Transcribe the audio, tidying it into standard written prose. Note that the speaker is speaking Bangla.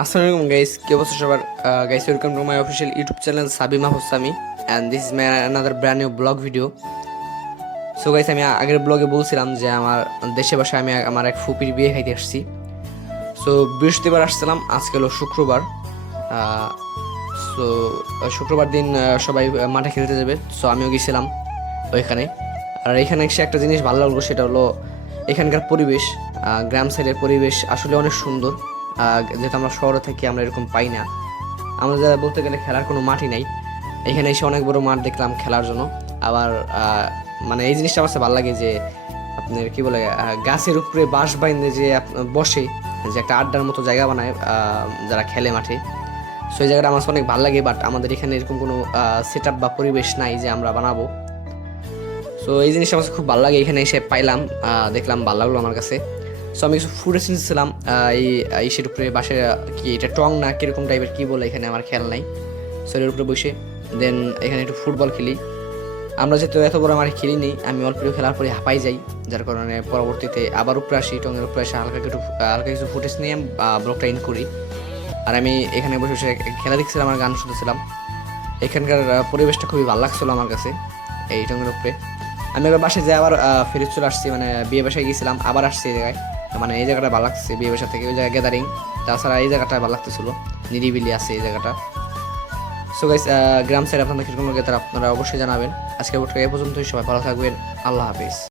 আসসালামু আলাইকুম গাইস, কি অবস্থা সবার? Guys, welcome to my official YouTube channel Sabima Hosami and this is my another brand new vlog video. So guys, আমি আগের ব্লগে বলছিলাম যে আমার দেশে বাসায় আমি আমার এক ফুপির বিয়ে খাইতে আসছি। সো বৃহস্পতিবার আসছিলাম, আজকে হলো শুক্রবার। সো শুক্রবার দিন সবাই মাঠে খেলতে যাবে, সো আমিও গেছিলাম ওইখানে। আর এখানে এসে একটা জিনিস ভালো লাগলো, সেটা হলো এখানকার পরিবেশ। গ্রাম সাইডের পরিবেশ আসলে অনেক সুন্দর। যেহেতু আমরা শহরে থাকি, আমরা এরকম পাই না। আমাদের বলতে গেলে খেলার কোনো মাঠই নাই। এখানে এসে অনেক বড় মাঠ দেখলাম খেলার জন্য। আবার মানে এই জিনিসটা আমার কাছে ভালো লাগে যে আপনার কি বলে, গাছের উপরে বাঁশ বাইন্ধে যে বসে, যে একটা আড্ডার মতো জায়গা বানায় যারা খেলে মাঠে। সেই জায়গাটা আমার কাছে অনেক ভালো লাগে, বাট আমাদের এখানে এরকম কোনো সেট আপ বা পরিবেশ নাই যে আমরা বানাবো। সো এই জিনিসটা আমার কাছে খুব ভালো লাগে, এখানে এসে পাইলাম, দেখলাম, ভালো লাগলো আমার কাছে। সো আমি কিছু ফুড এসেছিলাম এই ইসের উপরে, বাসে কি এটা টং না কিরকম টাইপের কি বলে, এখানে আমার খেয়াল নাই। সো এর উপরে বসে দেন এখানে একটু ফুটবল খেলি। আমরা যেহেতু এত বড় আমার খেলিনি, আমি অল্প একটু খেলার পরে হাঁপাই যাই, যার কারণে পরবর্তীতে আবার উপরে আসি, টঙের উপরে আসে হালকা কিছু ফুটেজ নিয়ে ব্লগটা ইন করি। আর আমি এখানে বসে বসে খেলা দেখছিলাম আর গান শুনতেছিলাম। এখানকার পরিবেশটা খুবই ভালো লাগছিলো আমার কাছে এই টঙের উপরে। আমি এবার বাসায় যাই, আবার ফেরত চলে আসছি, মানে বিয়ে বাসায় গিয়েছিলাম, আবার আসছি এই জায়গায়। মানে এই জায়গাটা ভালো লাগছে, বিয়ে বাসা থেকে ওই জায়গায় গ্যাদারিং। তাছাড়া এই জায়গাটা ভালো লাগতেছিল, নিরিবিলি আছে এই জায়গাটা। সো গাইস, গ্রাম সাইড আপনাদের কিরকম লাগে তারা আপনারা অবশ্যই জানাবেন। আজকের ভিডিওটা এই পর্যন্তই, সবাই ভালো থাকবেন। আল্লাহ হাফিজ।